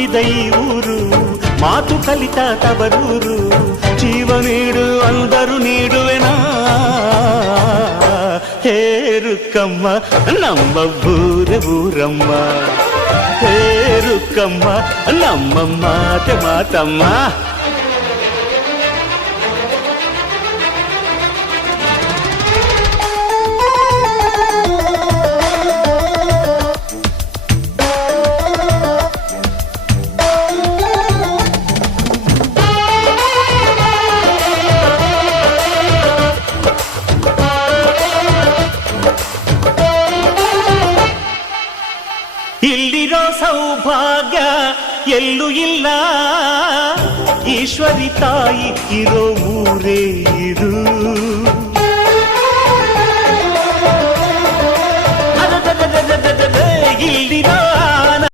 ಹುಟ್ಟಿದ ಈ ಊರು, ಮಾತು ಕಲಿತ ತವರೂರು. ಜೀವ ನೀಡು ಅಂದರು ನೀಡುವೆನಾ, ಹೇರುಕಮ್ಮ ನಮ್ಮ ಊರ ಊರಮ್ಮ, ಹೇರುಕಮ್ಮ ನಮ್ಮ ಮಾತೆ ಮಾತಮ್ಮ. ಇಲ್ಲಿರೋ ಸೌಭಾಗ್ಯ ಎಲ್ಲೂ ಇಲ್ಲ, ಈಶ್ವರಿ ತಾಯಿ ಇರೋ ಊರೇ ಇದು.